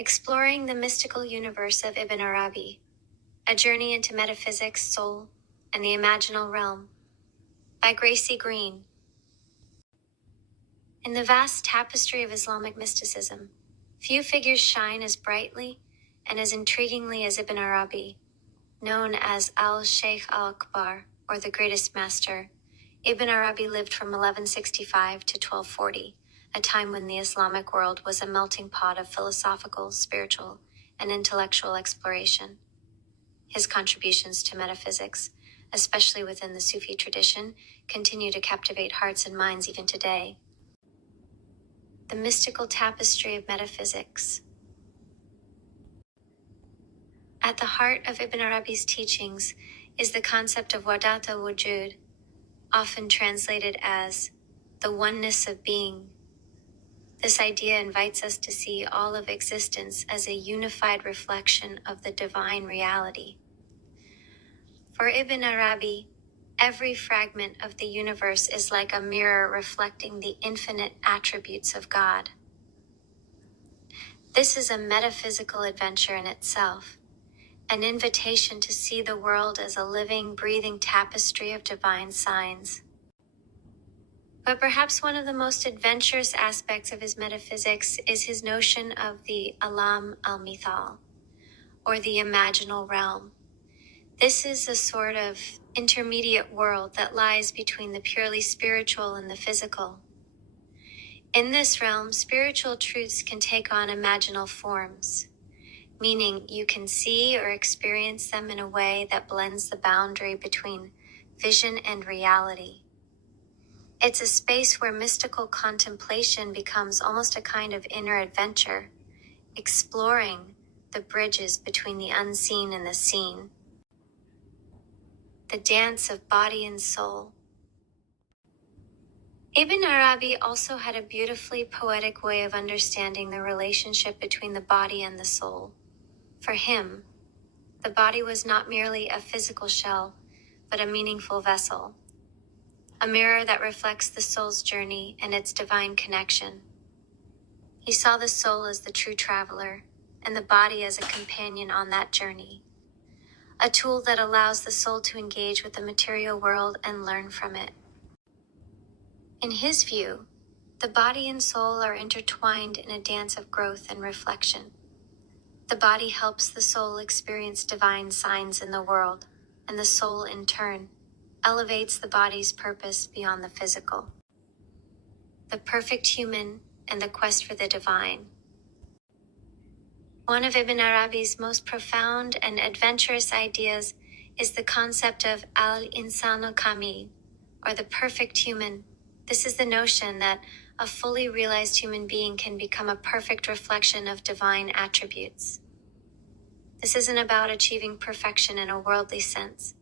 Exploring the Mystical Universe of Ibn Arabi, A Journey into Metaphysics, Soul, and the Imaginal Realm, by Graycie Green. In the vast tapestry of Islamic mysticism, few figures shine as brightly and as intriguingly as Ibn Arabi, known as Al-Sheikh al-Akbar, or the Greatest Master. Ibn Arabi lived from 1165 to 1240, a time when the Islamic world was a melting pot of philosophical, spiritual, and intellectual exploration. His contributions to metaphysics, especially within the Sufi tradition, continue to captivate hearts and minds even today. The mystical tapestry of metaphysics. At the heart of Ibn Arabi's teachings is the concept of wadat al-wujud, often translated as the oneness of being. This idea invites us to see all of existence as a unified reflection of the divine reality. For Ibn Arabi, every fragment of the universe is like a mirror reflecting the infinite attributes of God. This is a metaphysical adventure in itself, an invitation to see the world as a living, breathing tapestry of divine signs. But perhaps one of the most adventurous aspects of his metaphysics is his notion of the alam al-mithal, or the imaginal realm. This is a sort of intermediate world that lies between the purely spiritual and the physical. In this realm, spiritual truths can take on imaginal forms, meaning you can see or experience them in a way that blends the boundary between vision and reality. It's a space where mystical contemplation becomes almost a kind of inner adventure, exploring the bridges between the unseen and the seen. The dance of body and soul. Ibn Arabi also had a beautifully poetic way of understanding the relationship between the body and the soul. For him, the body was not merely a physical shell, but a meaningful vessel, a mirror that reflects the soul's journey and its divine connection. He saw the soul as the true traveler, and the body as a companion on that journey, a tool that allows the soul to engage with the material world and learn from it. In his view, the body and soul are intertwined in a dance of growth and reflection. The body helps the soul experience divine signs in the world, and the soul, in turn, elevates the body's purpose beyond the physical. The perfect human and the quest for the divine. One of Ibn Arabi's most profound and adventurous ideas is the concept of al-insan al-kamil, or the perfect human. This is the notion that a fully realized human being can become a perfect reflection of divine attributes. This isn't about achieving perfection in a worldly sense.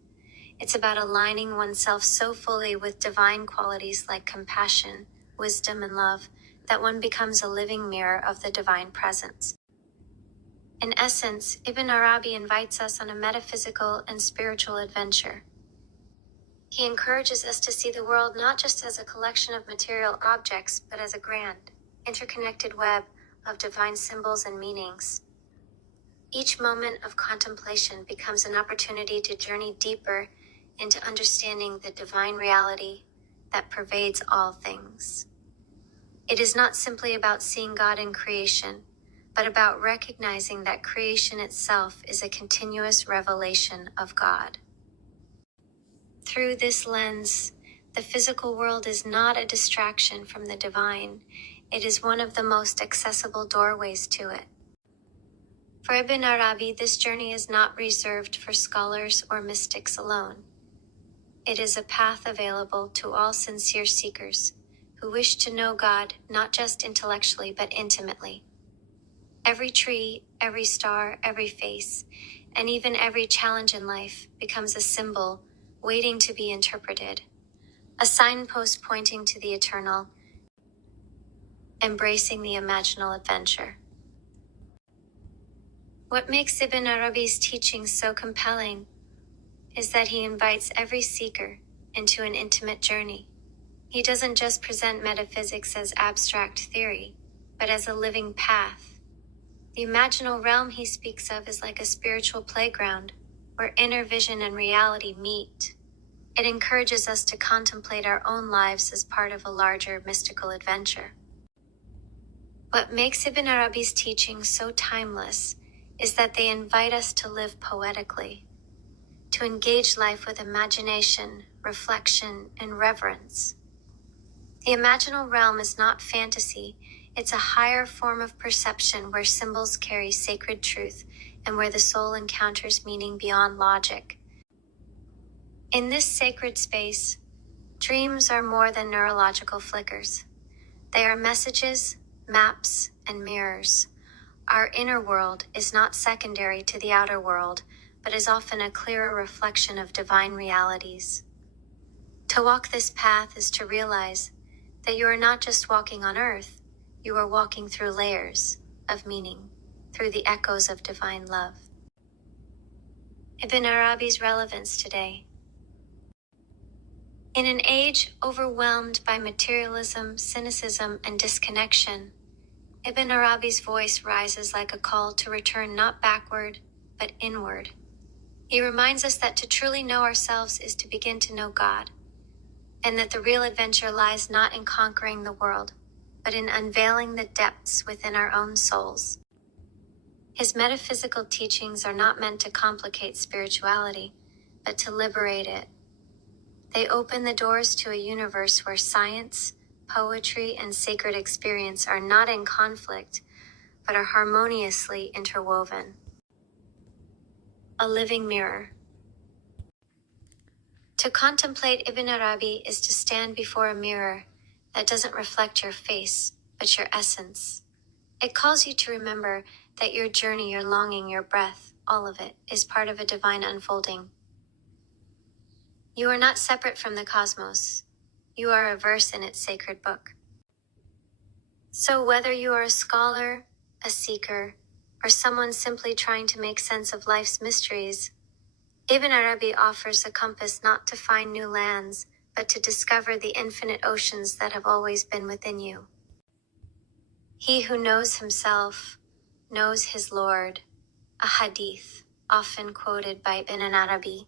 It's about aligning oneself so fully with divine qualities like compassion, wisdom, and love that one becomes a living mirror of the divine presence. In essence, Ibn Arabi invites us on a metaphysical and spiritual adventure. He encourages us to see the world not just as a collection of material objects, but as a grand, interconnected web of divine symbols and meanings. Each moment of contemplation becomes an opportunity to journey deeper into understanding the divine reality that pervades all things. It is not simply about seeing God in creation, but about recognizing that creation itself is a continuous revelation of God. Through this lens, the physical world is not a distraction from the divine. It is one of the most accessible doorways to it. For Ibn Arabi, this journey is not reserved for scholars or mystics alone. It is a path available to all sincere seekers who wish to know God not just intellectually but intimately. Every tree, every star, every face, and even every challenge in life becomes a symbol waiting to be interpreted, a signpost pointing to the eternal, embracing the imaginal adventure. What makes Ibn Arabi's teachings so compelling is that he invites every seeker into an intimate journey. He doesn't just present metaphysics as abstract theory, but as a living path, The imaginal realm he speaks of is like a spiritual playground where inner vision and reality meet. It encourages us to contemplate our own lives as part of a larger mystical adventure. What makes Ibn Arabi's teachings so timeless is that they invite us to live poetically, to engage life with imagination, reflection, and reverence. The imaginal realm is not fantasy, it's a higher form of perception where symbols carry sacred truth and where the soul encounters meaning beyond logic. In this sacred space, dreams are more than neurological flickers. They are messages, maps, and mirrors. Our inner world is not secondary to the outer world, but is often a clearer reflection of divine realities. To walk this path is to realize that you are not just walking on earth, you are walking through layers of meaning, through the echoes of divine love. Ibn Arabi's relevance today. In an age overwhelmed by materialism, cynicism, and disconnection, Ibn Arabi's voice rises like a call to return not backward, but inward. He reminds us that to truly know ourselves is to begin to know God, and that the real adventure lies not in conquering the world, but in unveiling the depths within our own souls. His metaphysical teachings are not meant to complicate spirituality, but to liberate it. They open the doors to a universe where science, poetry, and sacred experience are not in conflict, but are harmoniously interwoven. A living mirror. To contemplate Ibn Arabi is to stand before a mirror that doesn't reflect your face, but your essence. It calls you to remember that your journey, your longing, your breath, all of it, is part of a divine unfolding. You are not separate from the cosmos. You are a verse in its sacred book. So whether you are a scholar, a seeker, or someone simply trying to make sense of life's mysteries, Ibn Arabi offers a compass not to find new lands, but to discover the infinite oceans that have always been within you. He who knows himself knows his Lord, a hadith often quoted by Ibn Arabi.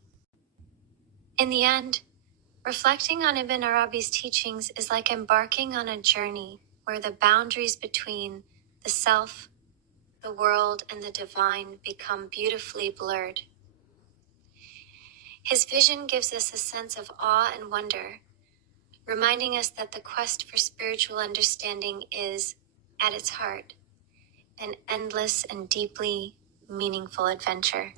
In the end, reflecting on Ibn Arabi's teachings is like embarking on a journey where the boundaries between the self, the world, and the divine become beautifully blurred. His vision gives us a sense of awe and wonder, reminding us that the quest for spiritual understanding is, at its heart, an endless and deeply meaningful adventure.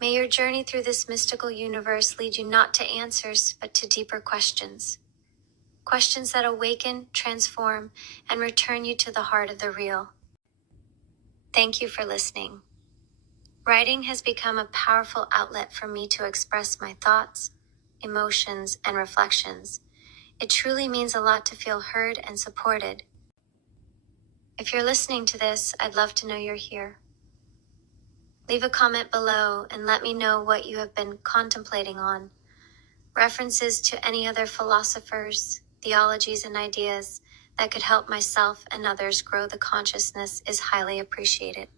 May your journey through this mystical universe lead you not to answers, but to deeper questions. Questions that awaken, transform, and return you to the heart of the real. Thank you for listening. Writing has become a powerful outlet for me to express my thoughts, emotions, and reflections. It truly means a lot to feel heard and supported. If you're listening to this, I'd love to know you're here. Leave a comment below and let me know what you have been contemplating on. References to any other philosophers, theologies, and ideas that could help myself and others grow the consciousness is highly appreciated.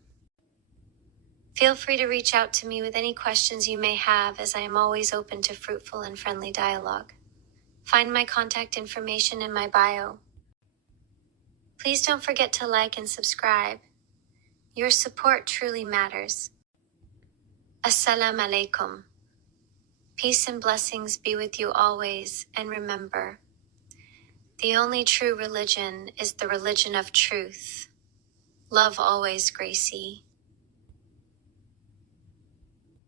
Feel free to reach out to me with any questions you may have, as I am always open to fruitful and friendly dialogue. Find my contact information in my bio. Please don't forget to like and subscribe. Your support truly matters. Assalamu alaikum. Peace and blessings be with you always, and remember, the only true religion is the religion of truth. Love always, Graycie.